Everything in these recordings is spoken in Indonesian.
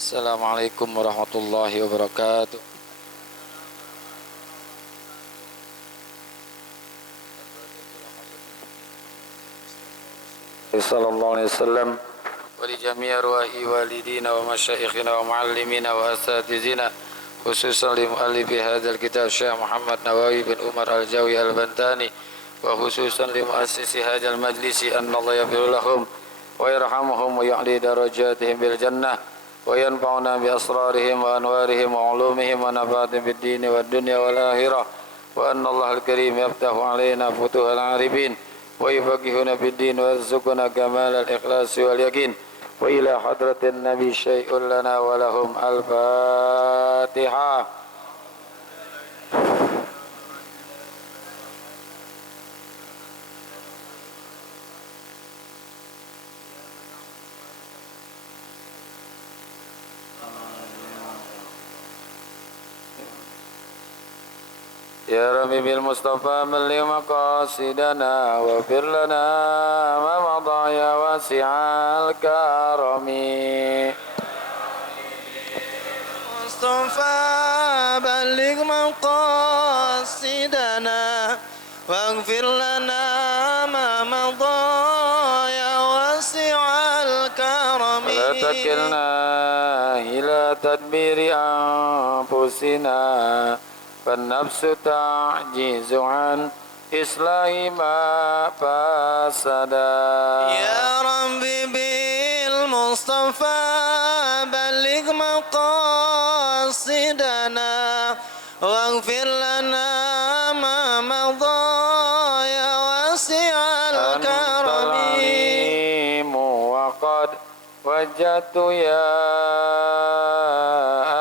Assalamualaikum warahmatullahi wabarakatuh. Sallallahu alaihi wasallam wa li jami' arwahi walidina wa masyayikhina wa muallimina wa asatizina khususan li muallifi hadzal kitab Syekh Muhammad Nawawi bin Umar Al-Jawi Al-Bantani wa khususan li muassisi hadzal majlisi anna Allah yaghfir lahum wa yarhamuhum wa ya'li darajatihim bil jannah wa yanfa'una bi asrarihim wa anwarihim wa ulumihim wa nafaatihim bid din wad dunya wal akhirah wa anna Allah al-karim yaftahu alaina futuhal arifin wa yufaqihuna fid din wa yarzuquna kamal al-ikhlas wal yaqin wa ila hadratin nabi syai'un lana wa lahum al-fatihah. Ya Rabbi bil Mustafa balli maqasidana wa fir lana ma madha ya wasi'al karami. Mustafa balligh maqasidana waghfir lana ma madha ya wasi'al karami. La takilna ila tadbiri anfusina فالنفس تعجز عن إصلاح ما فسدا. يا ربي بالمصطفى بلغ مقاصدنا واغفر لنا ما مضى يا واسع الكرم. وقد وجدت يا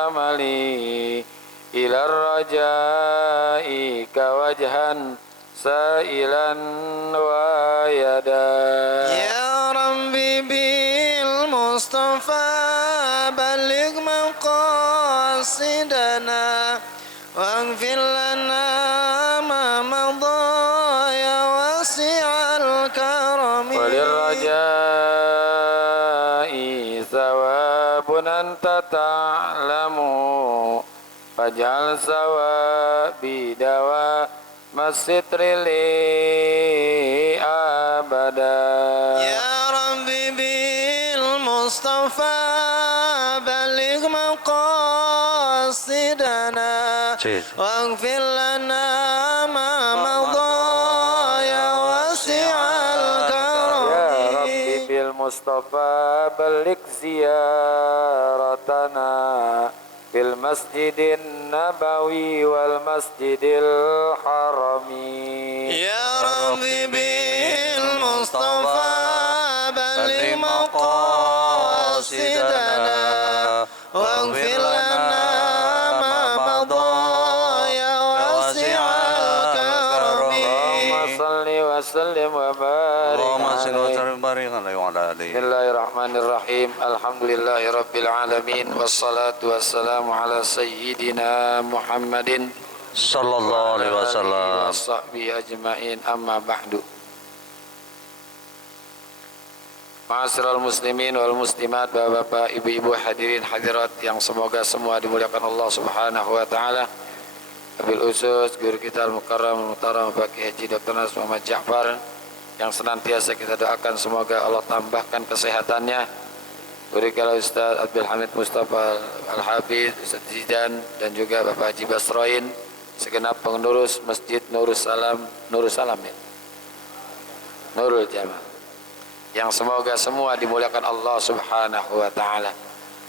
أملي إلى الرجاء كوجها سائلا ويدا. يا ربي بالمصطفى بلغ مقاصدنا واغفر لنا ما مضى يا واسع الكرم. وللرجاء ثواب أنت تعلم فاجعل ثوابي دواء الستر لي أبدا. يا ربي بالمصطفى بلغ مقاصدنا واغفر لنا ما مضى يا واسع الكرم. يا ربي بالمصطفى بلغ زيارتنا في المسجد النبوي والمسجد الحرمي. يا ربي بالمصطفى بلغ مقاصدنا واغفر لنا ما مضى يا واسع الكرم. اللهم صل وسلم وبارك عليه. Bismillahirrahmanirrahim. Alhamdulillahi rabbil alamin wassalatu wassalamu ala sayyidina Muhammadin sallallahu alaihi wasallam wa sahbihi ajmain, amma ba'du. Ma'asyiral muslimin wal muslimat, bapak-bapak, ibu-ibu, hadirin hadirat yang semoga semua dimuliakan Allah Subhanahu wa taala. Abil usus guru kita al-mukarram al-muhtaram Bapak Haji Dr. Nas Muhammad Ja'far yang senantiasa kita doakan semoga Allah tambahkan kesehatannya. Berikanlah Ustaz Abdul Hamid Mustafa Al-Hafidh, Ustaz Zidan, dan juga Bapak Haji Basroin, segenap pengurus Masjid Nurul Salam ya? Nurul Jamal, yang semoga semua dimuliakan Allah Subhanahu wa taala.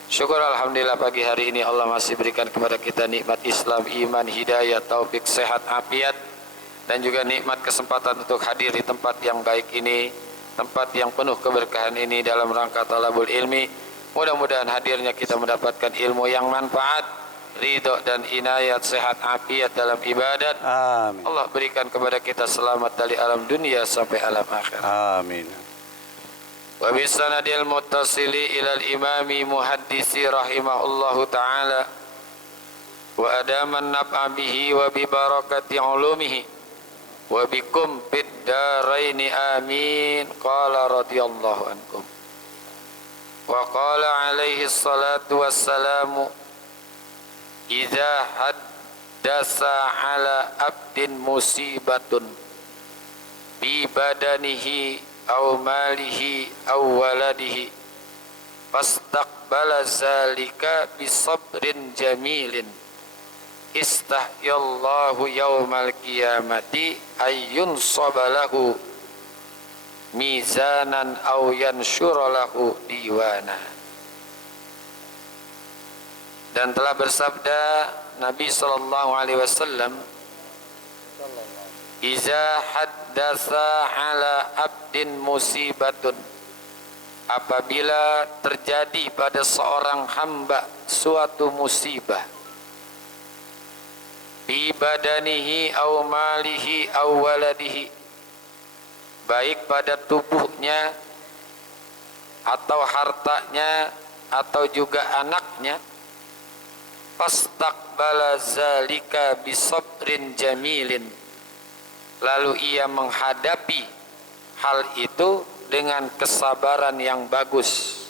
Syukur alhamdulillah pagi hari ini Allah masih berikan kepada kita nikmat Islam, iman, hidayah, taufik, sehat, afiat, dan juga nikmat kesempatan untuk hadir di tempat yang baik ini, tempat yang penuh keberkahan ini dalam rangka talabul ilmi. Mudah-mudahan hadirnya kita mendapatkan ilmu yang manfaat, ridho dan inayat, sehat, afiat dalam ibadat. Amin. Allah berikan kepada kita selamat dari alam dunia sampai alam akhirat. Amin. Wa bisanadil muttasili ilal imami muhaddisi rahimahullahu ta'ala wa adaman naf'a bihi wa bi barakati ulumihi wa bikum fid daraini amin. Qala radhiyallahu ankum Wa qala alaihi salatu wassalamu idza haddasa ala abdin musibatun bi badanihi aw malihi aw waladihi fastaqbala zalika bisabrin jamilin istahyallahu yaumal qiyamati ayyun sabalahu mizanan aw yansyuralahu diwana. Dan telah bersabda Nabi sallallahu alaihi wasallam, iza haddasa ala abdin musibatun, apabila terjadi pada seorang hamba suatu musibah, bi badanihi aw malihi aw waladihi, baik pada tubuhnya atau hartanya atau juga anaknya, fastaqbala zalika bisabrin jamilin, lalu ia menghadapi hal itu dengan kesabaran yang bagus,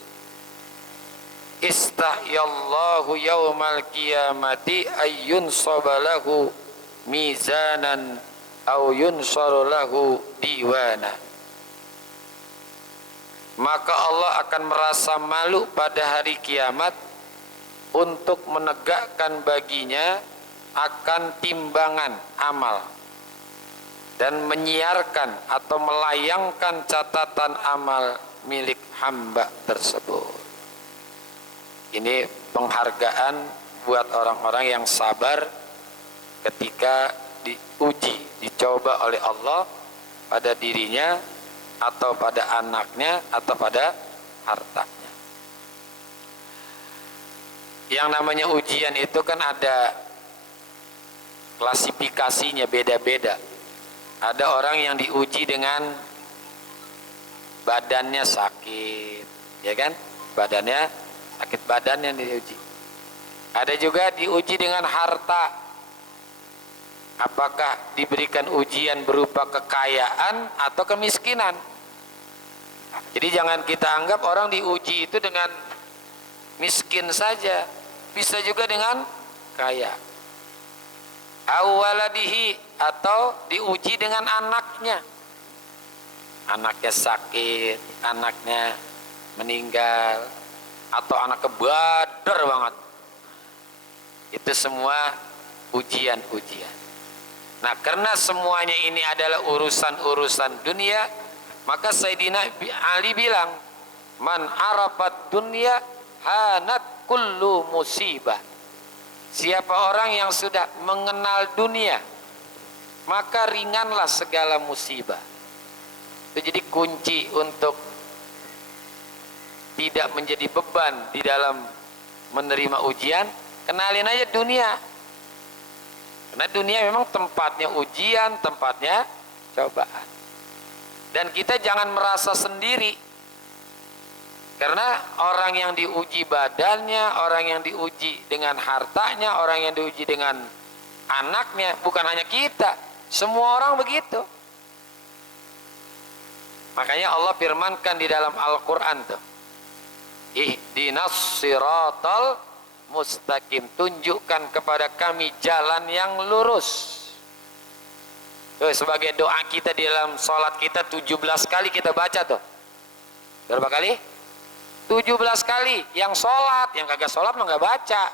istahyallahu yaumal qiyamati ayyun sabalahu mizanan aw yunsaru lahu diwana. Maka Allah akan merasa malu pada hari kiamat untuk menegakkan baginya akan timbangan amal dan menyiarkan atau melayangkan catatan amal milik hamba tersebut. Ini penghargaan buat orang-orang yang sabar ketika diuji, dicoba oleh Allah pada dirinya atau pada anaknya atau pada hartanya. Yang namanya ujian itu kan ada klasifikasinya, beda-beda. Ada orang yang diuji dengan badannya sakit, ya kan? Badannya sakit, badan yang diuji. Ada juga diuji dengan harta. Apakah diberikan ujian berupa kekayaan atau kemiskinan? Jadi jangan kita anggap orang diuji itu dengan miskin saja, bisa juga dengan kaya. Awaladihi, atau diuji dengan anaknya. Anaknya sakit, anaknya meninggal, atau anaknya badar banget. Itu semua ujian-ujian. Nah, karena semuanya ini adalah urusan-urusan dunia, maka Sayyidina Ali bilang, man arafat dunya hanat kullu musibah. Siapa orang yang sudah mengenal dunia, maka ringanlah segala musibah. Itu jadi kunci untuk tidak menjadi beban di dalam menerima ujian. Kenalin aja dunia. Karena dunia memang tempatnya ujian, tempatnya cobaan. Dan kita jangan merasa sendiri. Karena orang yang diuji badannya, orang yang diuji dengan hartanya, orang yang diuji dengan anaknya, bukan hanya kita. Semua orang begitu. Makanya Allah firmankan di dalam Al-Quran tuh, ihdinas siratal mustaqim, tunjukkan kepada kami jalan yang lurus. Sebagai doa kita di dalam sholat kita 17 kali kita baca tuh. Berapa kali? 17 kali. Yang sholat, yang kagak sholat mah nggak baca.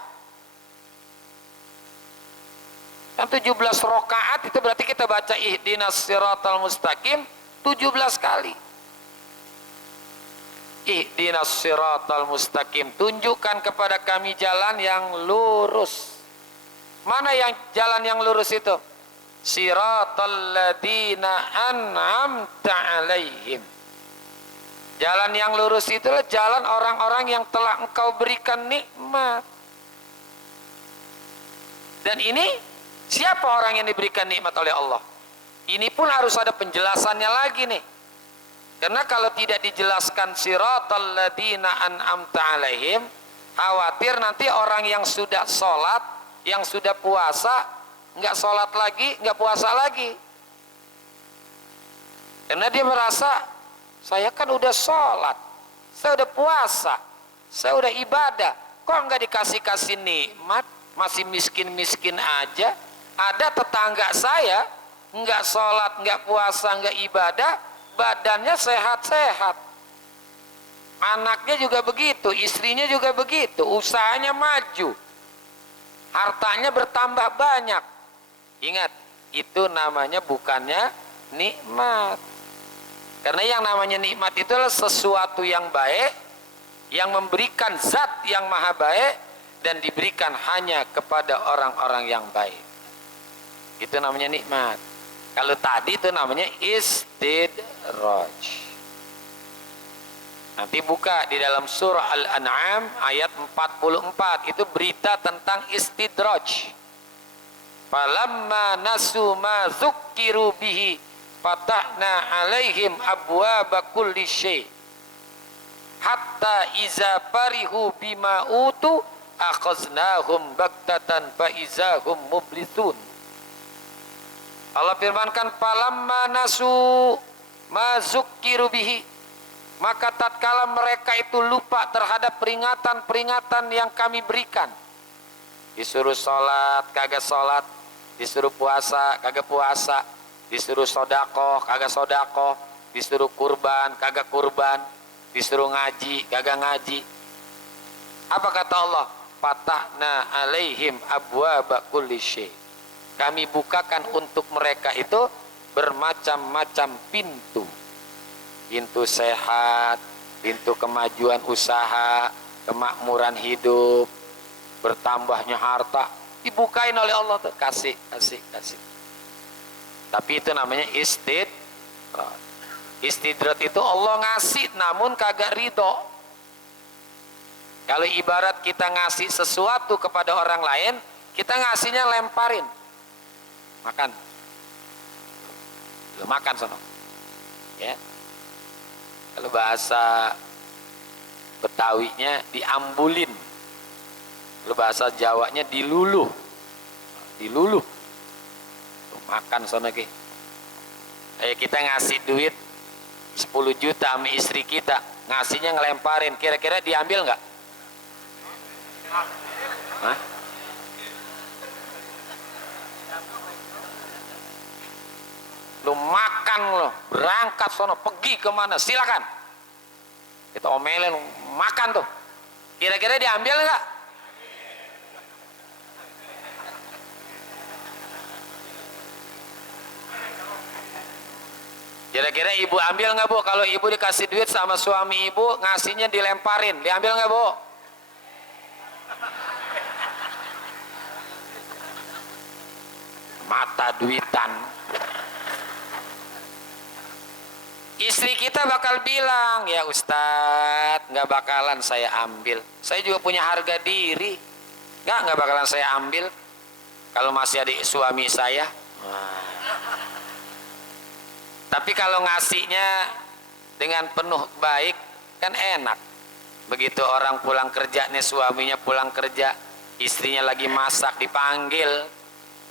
Yang 17 rakaat itu berarti kita baca ihdinas siratal mustaqim 17 kali. Ihdinas siratal mustaqim, tunjukkan kepada kami jalan yang lurus. Mana yang jalan yang lurus itu? Siratal ladzina an'amta alaihim. Jalan yang lurus itulah jalan orang-orang yang telah engkau berikan nikmat. Dan ini siapa orang yang diberikan nikmat oleh Allah? Ini pun harus ada penjelasannya lagi nih. Karena kalau tidak dijelaskan siratal ladzina an'amta alaihim, khawatir nanti orang yang sudah sholat, yang sudah puasa, nggak sholat lagi, nggak puasa lagi. Karena dia merasa, saya kan udah sholat, saya udah puasa, Saya udah ibadah, kok nggak dikasih-kasih nikmat, masih miskin-miskin aja. Ada tetangga saya nggak sholat, nggak puasa, nggak ibadah, badannya sehat-sehat. Anaknya juga begitu, istrinya juga begitu, usahanya maju, hartanya bertambah banyak. Ingat, itu namanya bukannya nikmat. Karena yang namanya nikmat itu adalah sesuatu yang baik, yang memberikan zat yang maha baik, dan diberikan hanya kepada orang-orang yang baik. Itu namanya nikmat. Kalau tadi itu namanya istidraj. Nanti buka di dalam surah Al-An'am ayat 44, itu berita tentang istidraj. Falamma nasu ma dzukkiru bihi fatahna alaihim abwaaba kulli syai' hatta iza farihu bima utu akhaznahum baktatan fa izahum mublisun. Allah firmankan, falamma nasu ma dzukkiru bihi, maka tatkala mereka itu lupa terhadap peringatan-peringatan yang kami berikan. Disuruh sholat, kagak sholat. Disuruh puasa, kagak puasa. Disuruh sodakoh, kagak sodakoh. Disuruh kurban, kagak kurban. Disuruh ngaji, kagak ngaji. Apa kata Allah? Fatahna alaihim abwaaba kulli syai'. Kami bukakan untuk mereka itu bermacam-macam pintu. Pintu sehat, pintu kemajuan usaha, kemakmuran hidup, bertambahnya harta, dibukain oleh Allah tuh, kasih. Tapi itu namanya istidrat. Istidrat itu Allah ngasih namun kagak ridho. Kalau ibarat kita ngasih sesuatu kepada orang lain, kita ngasihnya lemparin. Makan. Lu makan sono. Ya. Kalau bahasa Betawinya diambulin. Kalau bahasa Jawanya diluluh. Diluluh. Makan sono ki. Kita ngasih duit 10 juta sama istri kita, ngasihnya ngelemparin, kira-kira diambil nggak? Hah? Lu makan lo, berangkat sono, pergi kemana, silakan. Kita omelin, makan tuh. Kira-kira diambil nggak? Kira-kira ibu ambil nggak bu? Kalau ibu dikasih duit sama suami ibu, ngasihnya dilemparin, diambil nggak bu? Mata duitan. Istri kita bakal bilang, ya Ustadz, nggak bakalan saya ambil. Saya juga punya harga diri, nggak bakalan saya ambil. Kalau masih ada suami saya. Tapi kalau ngasihnya dengan penuh baik kan enak. Begitu orang pulang kerja nih, suaminya pulang kerja, istrinya lagi masak, dipanggil,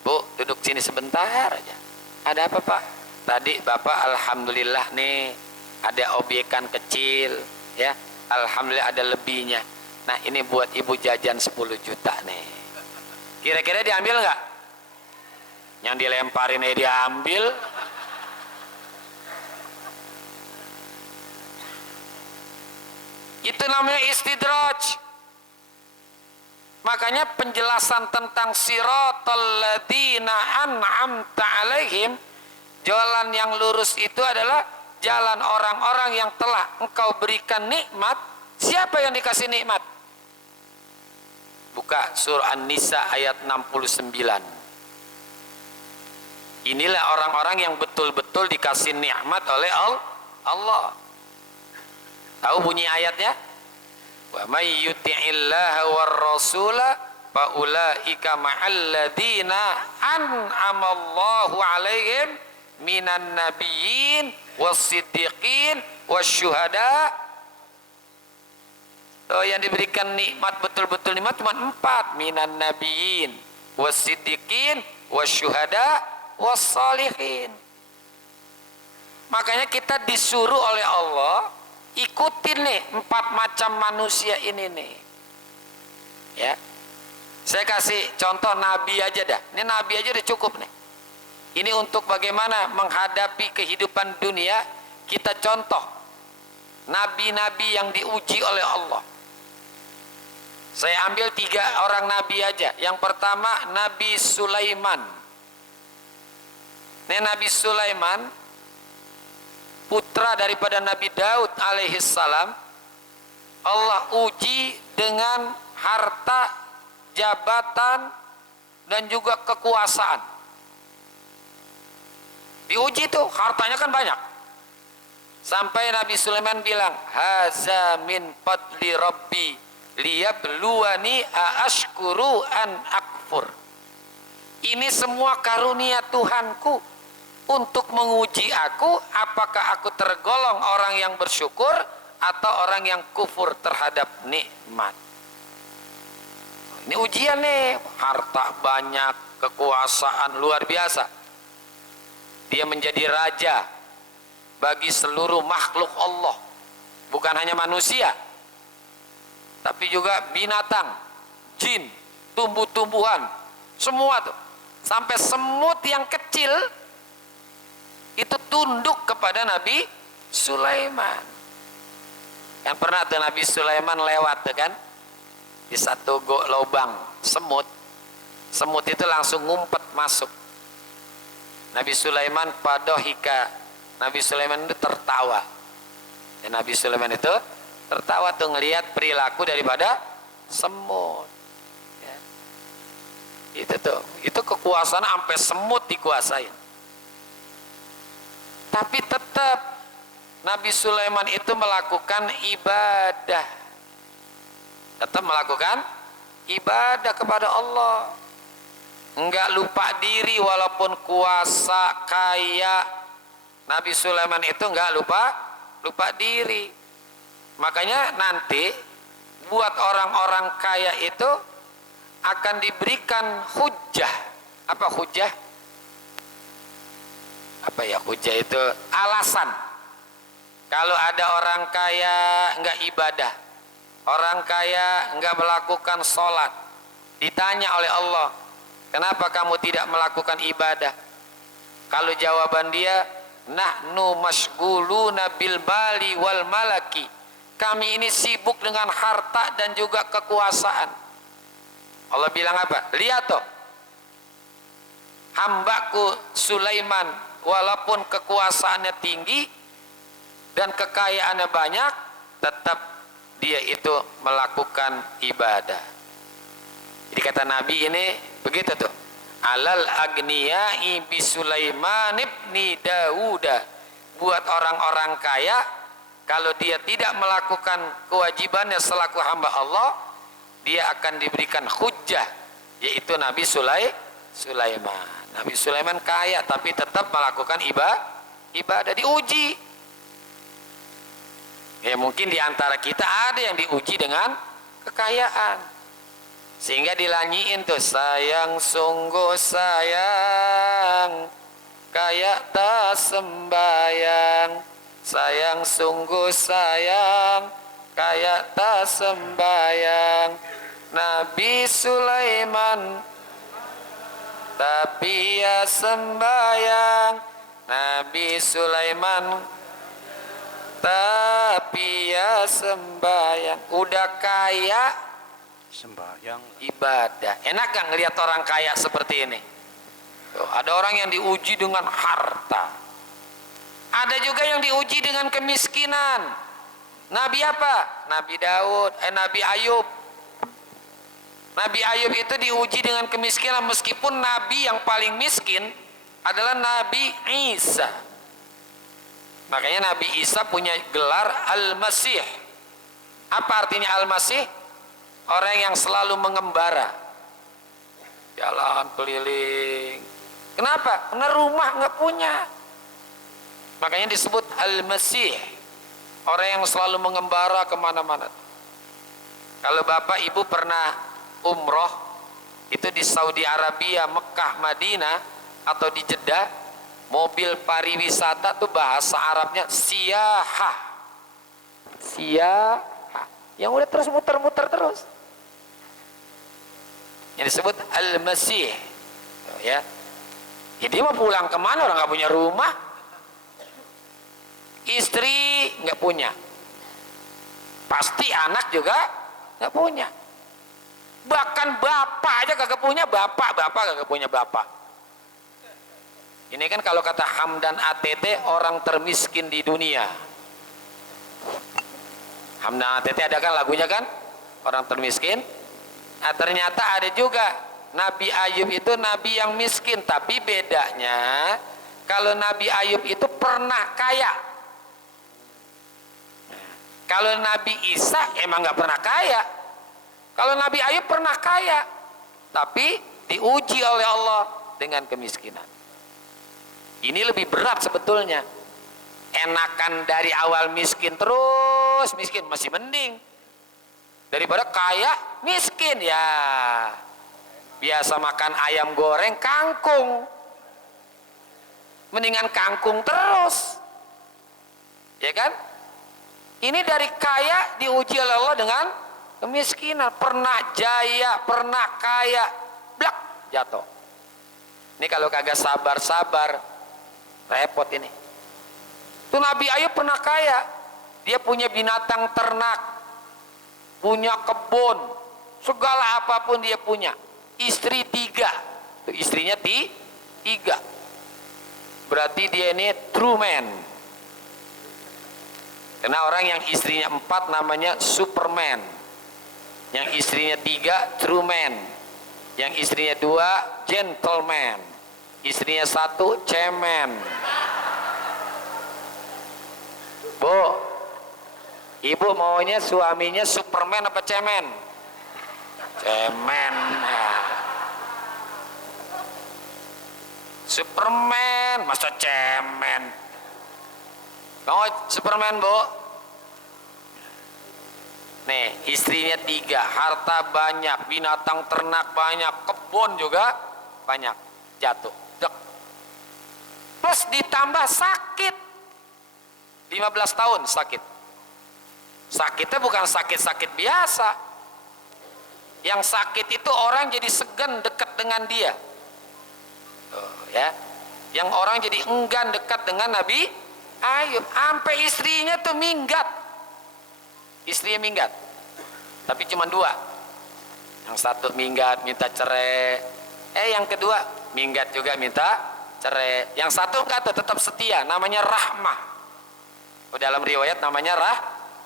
Bu duduk sini sebentar aja. Ada apa Pak? Tadi Bapak alhamdulillah nih ada obyekan kecil ya, alhamdulillah ada lebihnya. Nah ini buat ibu jajan 10 juta nih. Kira-kira diambil nggak? Yang dilemparin diambil. Itu namanya istidraj. Makanya penjelasan tentang siratal ladzina an'amta alaihim, jalan yang lurus itu adalah jalan orang-orang yang telah engkau berikan nikmat. Siapa yang dikasih nikmat? Buka surah An-Nisa ayat 69. Inilah orang-orang yang betul-betul dikasih nikmat oleh Allah. Tahu bunyi ayatnya? Wa may yuti'illaha war rasula fa ulaika ma'al ladzina an'amallahu 'alaihim minan nabiyyin was-siddiqin wasyuhada. So, yang diberikan nikmat betul-betul nikmat cuma 4, minan nabiyyin was-siddiqin wasyuhada was-salihin. Makanya kita disuruh oleh Allah ikutin nih 4 macam manusia ini nih. Ya. Saya kasih contoh nabi aja dah. Ini nabi aja udah cukup nih. Ini untuk bagaimana menghadapi kehidupan dunia, kita contoh nabi-nabi yang diuji oleh Allah. Saya ambil 3 orang nabi aja. Yang pertama Nabi Sulaiman. Ini Nabi Sulaiman, putra daripada Nabi Daud alaihissalam. Allah uji dengan harta, jabatan, dan juga kekuasaan. Diuji tuh, hartanya kan banyak. Sampai Nabi Sulaiman bilang, haza min fadli rabbi liyabluwani aashkuru an akfur. Ini semua karunia Tuhanku untuk menguji aku, apakah aku tergolong orang yang bersyukur atau orang yang kufur terhadap nikmat. Ini ujian nih, harta banyak, kekuasaan luar biasa. Dia menjadi raja bagi seluruh makhluk Allah, bukan hanya manusia, tapi juga binatang, jin, tumbuh-tumbuhan, semua tuh. Sampai semut yang kecil itu tunduk kepada Nabi Sulaiman. Yang pernah tuh Nabi Sulaiman lewat tuh kan, di satu lubang semut. Semut itu langsung ngumpet masuk. Nabi Sulaiman padohika. Nabi Sulaiman itu tertawa. Dan Nabi Sulaiman itu tertawa tuh ngelihat perilaku daripada semut. Ya. Itu kekuasaan sampai semut dikuasain. Tapi tetap Nabi Sulaiman itu melakukan ibadah. Tetap melakukan ibadah kepada Allah. Enggak lupa diri walaupun kuasa, kaya. Nabi Sulaiman itu enggak lupa diri. Makanya nanti buat orang-orang kaya itu akan diberikan hujjah. Apa hujjah? Apa ya hujjah itu? Alasan. Kalau ada orang kaya enggak ibadah, orang kaya enggak melakukan sholat, ditanya oleh Allah, kenapa kamu tidak melakukan ibadah? Kalau jawaban dia, nahnu masghuluna bil bali wal malaki. Kami ini sibuk dengan harta dan juga kekuasaan. Allah bilang apa? Lihat toh, hambaku Sulaiman walaupun kekuasaannya tinggi dan kekayaannya banyak, tetap dia itu melakukan ibadah. Jadi kata Nabi ini begitu tuh, alal agniyai bi Sulaiman ibni Dauda. Buat orang-orang kaya, kalau dia tidak melakukan kewajibannya selaku hamba Allah, dia akan diberikan hujjah, yaitu Nabi Sulaiman. Nabi Sulaiman kaya tapi tetap melakukan ibadah, diuji. Ya mungkin di antara kita ada yang diuji dengan kekayaan, sehingga dilanyiin tuh, sayang sungguh sayang, kaya tak sembayang. Sayang sungguh sayang, kaya tak sembayang. Nabi Sulaiman tapi ya sembayang. Nabi Sulaiman tapi ya sembayang. Udah kaya Sembahyang. ibadah. Enak gak ngelihat orang kaya seperti ini? Tuh, ada orang yang diuji dengan harta, ada juga yang diuji dengan kemiskinan. Nabi apa? Nabi Daud, Nabi Ayub. Nabi Ayub itu diuji dengan kemiskinan, meskipun Nabi yang paling miskin adalah Nabi Isa. Makanya Nabi Isa punya gelar Al-Masih. Apa artinya Al-Masih? Orang yang selalu mengembara, jalan keliling. Kenapa? Karena rumah nggak punya. Makanya disebut Al-Masih, orang yang selalu mengembara kemana-mana. Kalau bapak ibu pernah umroh itu di Saudi Arabia, Mekah, Madinah, atau di Jeddah, mobil pariwisata tuh bahasa Arabnya siyahah. Sia, yang udah terus muter-muter terus. Yang disebut al-masih, ya. Ya dia mau pulang kemana, orang nggak punya rumah, istri nggak punya, pasti anak juga nggak punya, bahkan bapak aja kagak punya bapak kagak punya bapak. Ini kan kalau kata Hamdan ATT, orang termiskin di dunia. Hamdan ATT ada kan lagunya kan, orang termiskin. Nah ternyata ada juga Nabi Ayub itu nabi yang miskin, tapi bedanya kalau Nabi Ayub itu pernah kaya. Kalau Nabi Isa emang nggak pernah kaya. Kalau Nabi Ayub pernah kaya, tapi diuji oleh Allah dengan kemiskinan. Ini lebih berat sebetulnya. Enakan dari awal miskin terus miskin masih mending daripada kaya miskin. Ya biasa makan ayam goreng kangkung, mendingan kangkung terus, ya kan? Ini dari kaya diuji oleh Allah dengan kemiskinan. Pernah jaya, pernah kaya, blak jatuh. Ini kalau kagak sabar-sabar repot ini. Itu Nabi Ayub pernah kaya, dia punya binatang ternak, punya kebun, segala apapun dia punya. Istri 3, istrinya 3, berarti dia ini true man. Karena orang yang istrinya 4 namanya Superman, yang istrinya 3 true man, yang istrinya 2 gentleman, istrinya 1 cemen. Bu, ibu maunya suaminya Superman apa cemen? Cemen. Superman, masa cemen? Mau Superman, Bu? Nih, istrinya 3, harta banyak, binatang ternak banyak, kebun juga banyak, jatuh. Dek. Plus ditambah sakit. 15 tahun sakit. Sakitnya bukan sakit-sakit biasa. Yang sakit itu orang jadi segan dekat dengan dia. Ya. Yang orang jadi enggan dekat dengan Nabi Ayub. Sampai istrinya tuh minggat. Istrinya minggat. Tapi cuma 2. Yang satu minggat minta cerai. Yang kedua minggat juga minta cerai. Yang satu enggak tuh, tetap setia, namanya Rahmah. Dalam riwayat namanya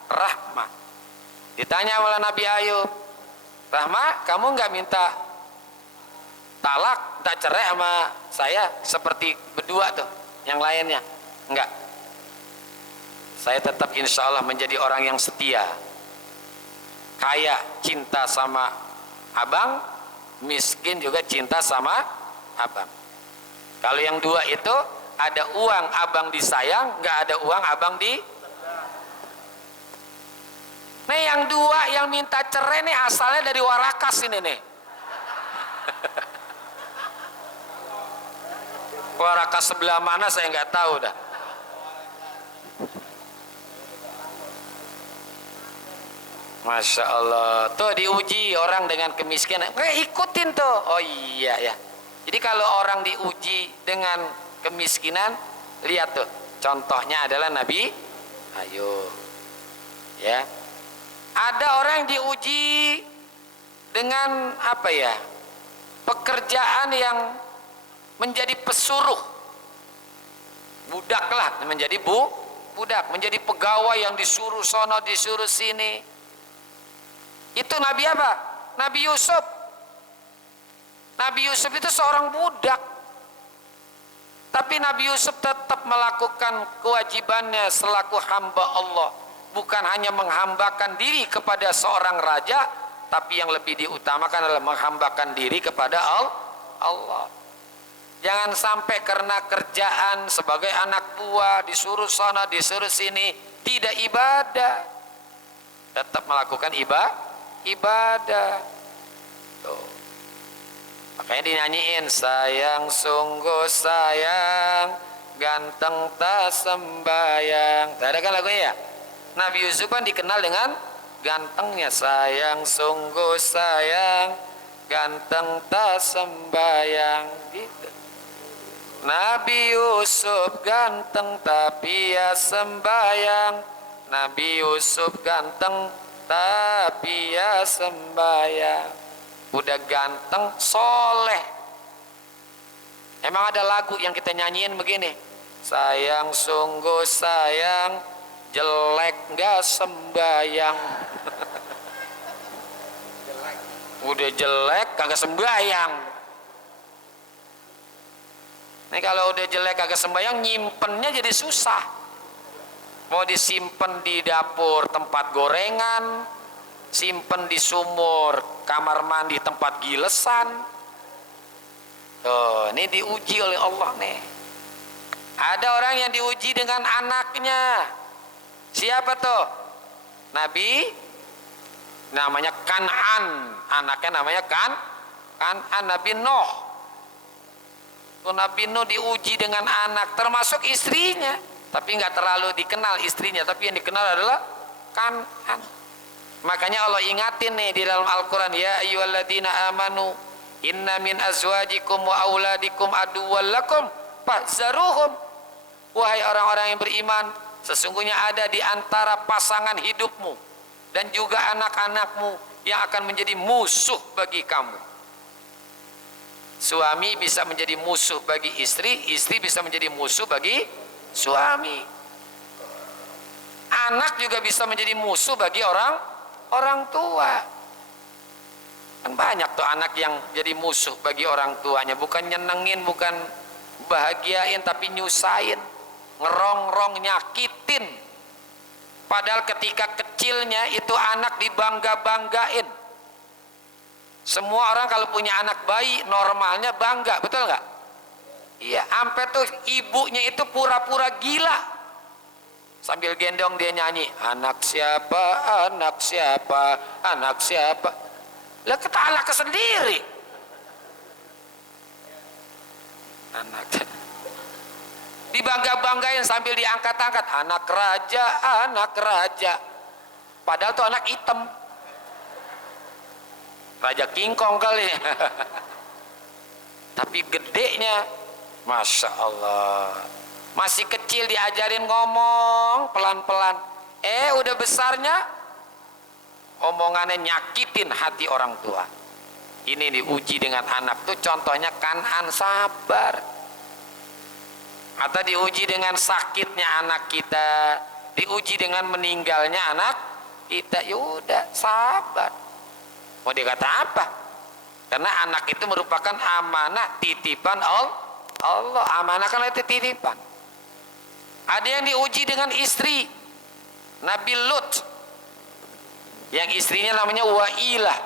Rahmah. Ditanya oleh Nabi Ayub, Rahmah, kamu nggak minta talak, tak cerai sama saya seperti berdua tuh yang lainnya? Enggak. Saya tetap insya Allah menjadi orang yang setia, kaya cinta sama abang, miskin juga cinta sama abang. Kalau yang 2 itu ada uang abang disayang, nggak ada uang abang di. Nih yang 2 yang minta cerai nih asalnya dari Warakas ini nih. Warakas sebelah mana saya nggak tahu dah. Masya Allah, tuh diuji orang dengan kemiskinan. Ikutin tuh. Oh iya ya. Jadi kalau orang diuji dengan kemiskinan, lihat tuh contohnya adalah Nabi Ayub. Ya, ada orang yang diuji dengan apa ya, pekerjaan yang menjadi pesuruh, budak lah, menjadi budak, menjadi pegawai yang disuruh sono disuruh sini. Itu Nabi apa? Nabi Yusuf. Nabi Yusuf itu seorang budak, tapi Nabi Yusuf tetap melakukan kewajibannya selaku hamba Allah. Bukan hanya menghambakan diri kepada seorang raja, tapi yang lebih diutamakan adalah menghambakan diri kepada Allah. Jangan sampai karena kerjaan sebagai anak buah disuruh sana disuruh sini tidak ibadah. Tetap melakukan ibadah. Tuh. Makanya dinyanyiin, sayang sungguh sayang, ganteng tak sembayang. Ada kan lagunya ya? Nabi Yusuf kan dikenal dengan gantengnya, sayang sungguh sayang, ganteng tak sembayang gitu. Nabi Yusuf ganteng tapi ya sembayang. Nabi Yusuf ganteng tapi ya sembayang. Udah ganteng soleh. Emang ada lagu yang kita nyanyiin begini, sayang sungguh sayang, jelek gak sembayang. Udah jelek kagak sembayang. Nih kalau udah jelek kagak sembayang, nyimpennya jadi susah. Mau disimpen di dapur tempat gorengan, simpen di sumur kamar mandi tempat gilesan. Tuh, ini diuji oleh Allah nih. Ada orang yang diuji dengan anaknya. Siapa tuh? Nabi namanya Kan'an, anaknya namanya Kan'an, Nabi Nuh. Tuh, Nabi Nuh diuji dengan anak, termasuk istrinya, tapi nggak terlalu dikenal istrinya, tapi yang dikenal adalah Kan'an. Makanya Allah ingatin nih di dalam Al-Quran, ya ayyuhalladzina amanu inna min azwajikum wa auladikum aduwwal lakum fahzaruhum. Wahai orang-orang yang beriman, sesungguhnya ada di antara pasangan hidupmu dan juga anak-anakmu yang akan menjadi musuh bagi kamu. Suami bisa menjadi musuh bagi istri, istri bisa menjadi musuh bagi suami. Anak juga bisa menjadi musuh bagi orang tua. Kan banyak tuh anak yang jadi musuh bagi orang tuanya, bukan nyenengin, bukan bahagiain, tapi nyusahin, ngerongrong, nyakitin. Padahal ketika kecilnya itu anak dibangga-banggain. Semua orang kalau punya anak bayi normalnya bangga, betul nggak? Iya, sampai tuh ibunya itu pura-pura gila sambil gendong dia nyanyi, anak siapa, anak siapa, anak siapa. Lah kita anak sendiri. Anak dibangga-banggain sambil diangkat-angkat, anak raja, anak raja. Padahal tuh anak hitam, raja kingkong kali. Tapi gedenya, masya Allah, masih kecil diajarin ngomong pelan-pelan, udah besarnya omongannya nyakitin hati orang tua. Ini diuji dengan anak tuh, contohnya Kan'an sabar. Atau diuji dengan sakitnya anak kita, diuji dengan meninggalnya anak kita, yaudah sabar. Mau dikata apa? Karena anak itu merupakan amanah titipan Allah. Amanah kan itu titipan. Ada yang diuji dengan istri, Nabi Lut, yang istrinya namanya Wa'ilah.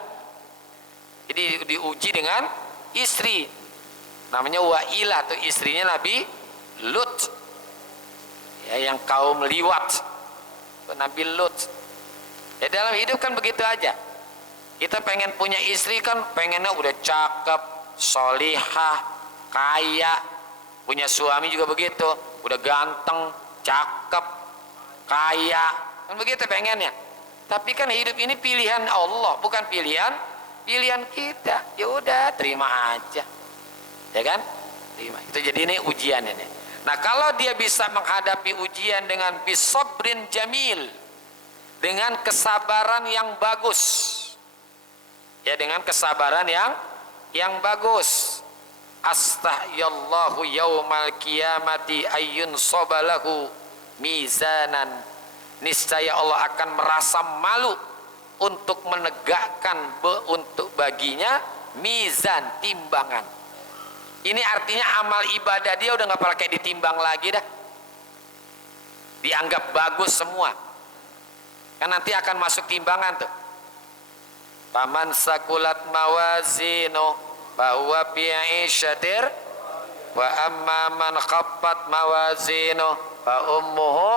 Jadi diuji dengan istri, namanya Wa'ilah, tuh istrinya Nabi Lut, ya, yang kaum liwat, Nabi Lut. Ya dalam hidup kan begitu aja. Kita pengen punya istri kan pengennya udah cakep, solihah, kaya. Punya suami juga begitu, udah ganteng, cakep, kaya, kan begitu pengennya. Tapi kan hidup ini pilihan Allah, bukan pilihan kita. Ya udah terima aja, ya kan? Terima. Itu jadi ini ujian ini. Nah kalau dia bisa menghadapi ujian dengan bisabrin jamil, dengan kesabaran yang bagus, ya dengan kesabaran yang bagus. Astahyallahu yaumal qiyamati ayyun sobalahu mizanan. Niscaya Allah akan merasa malu untuk menegakkan untuk baginya mizan, timbangan. Ini artinya amal ibadah dia udah nggak pakai ditimbang lagi dah, dianggap bagus semua. Kan nanti akan masuk timbangan tuh. Paman sakulat mawazinu bahwa bi'isyatir wa amma man khaffat mawazinu fa ummuhu.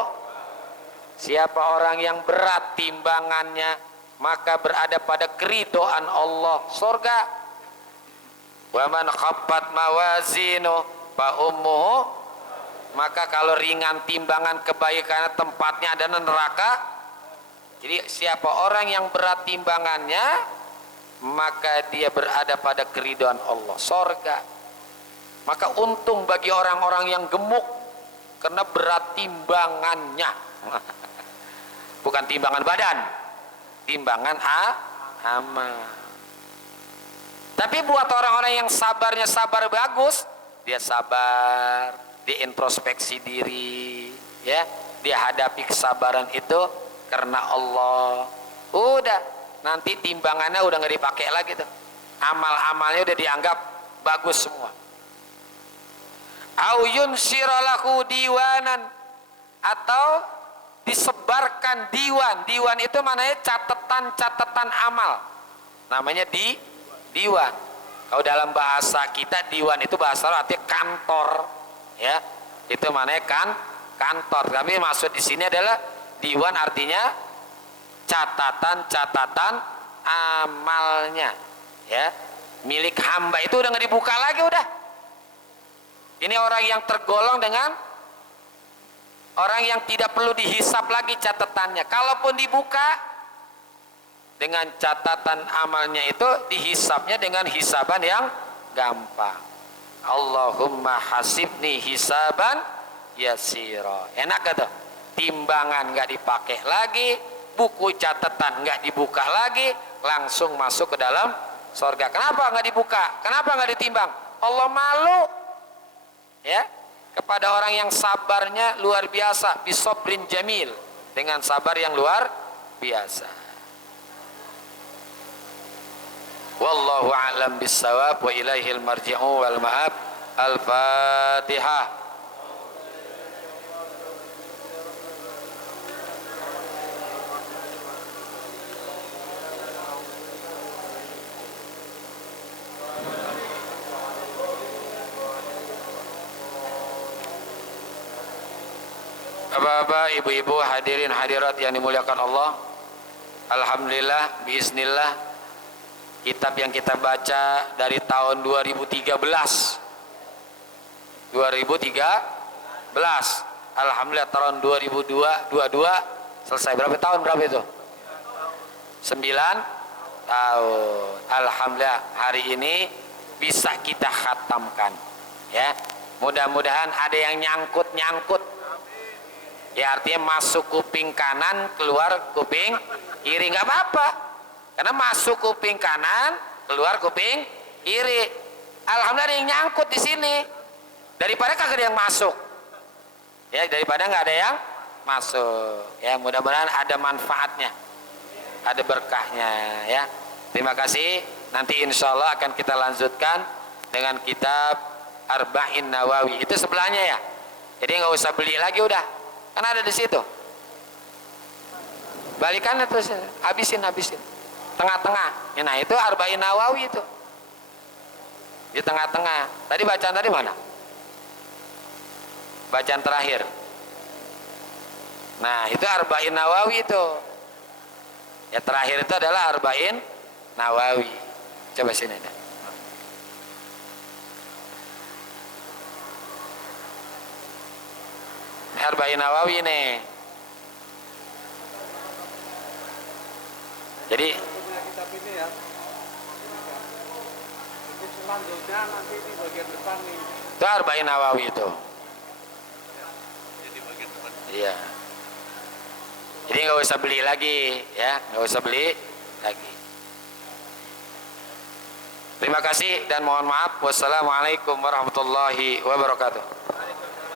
Siapa orang yang berat timbangannya maka berada pada keridhaan Allah, surga. Wa man khaffat mawazinu fa ummuhu, maka kalau ringan timbangan kebaikannya tempatnya ada neraka, Jadi siapa orang yang berat timbangannya, maka dia berada pada keridhaan Allah, sorga. Maka untung bagi orang-orang yang gemuk karena berat timbangannya. Bukan timbangan badan, timbangan amal. Tapi buat orang-orang yang sabarnya sabar bagus, dia sabar, dia introspeksi diri, ya, dia hadapi kesabaran itu karena Allah. Udah, nanti timbangannya udah nggak dipakai lagi tuh. Amal-amalnya udah dianggap bagus semua. Au yunsiralahu diwan, atau disebarkan diwan. Diwan itu maknanya catatan-catatan amal. Namanya diwan. Kalau dalam bahasa kita diwan itu bahasa artinya kantor, ya. Itu maknanya kantor. Tapi maksud di sini adalah diwan artinya catatan-catatan amalnya, ya. Milik hamba itu udah nggak dibuka lagi udah. Ini orang yang tergolong dengan orang yang tidak perlu dihisap lagi catatannya. Kalaupun dibuka dengan catatan amalnya itu, dihisapnya dengan hisaban yang gampang. Allahumma hasibni hisaban yasira. Enak gak tuh? Timbangan nggak dipakai lagi, buku catatan nggak dibuka lagi, langsung masuk ke dalam surga. Kenapa nggak dibuka? Kenapa nggak ditimbang? Allah malu, ya, kepada orang yang sabarnya luar biasa, bisobrin jamil, dengan sabar yang luar biasa. Wallahu a'lam bissawab wa ilaihil marji'u wal ma'ab. Al-Fatihah. Bapak-bapak, ibu-ibu, hadirin hadirat yang dimuliakan Allah, alhamdulillah, biiznillah, kitab yang kita baca dari tahun 2013, alhamdulillah tahun 2022 selesai. Berapa tahun, berapa itu? 9 tahun. Alhamdulillah hari ini bisa kita khatamkan, ya. Mudah-mudahan ada yang nyangkut, ya, artinya masuk kuping kanan, keluar kuping kiri, nggak apa-apa, karena masuk kuping kanan, keluar kuping kiri. Alhamdulillah ada yang nyangkut di sini, daripada kagak ada yang masuk, ya, daripada nggak ada yang masuk, ya. Mudah-mudahan ada manfaatnya, ada berkahnya, ya. Terima kasih. Nanti insya Allah akan kita lanjutkan dengan kitab Arba'in Nawawi. Itu sebelahnya, ya. Jadi nggak usah beli lagi, udah, kan ada di situ. Balikan terus, habisin tengah-tengah. Nah, itu Arba'in Nawawi itu di tengah-tengah. Tadi bacaan tadi mana? Bacaan terakhir. Nah, itu Arba'in Nawawi itu. Ya, terakhir itu adalah Arba'in Nawawi. Coba sini deh. Arba'in Nawawi nih. Jadi kitab ini ya. Untuk selanjutnya nanti di bagian depan nih. itu Arba'in Nawawi itu. Jadi bagian depan. Iya. Jadi nggak usah beli lagi, ya, nggak usah beli lagi. Terima kasih dan mohon maaf. Wassalamualaikum warahmatullahi wabarakatuh.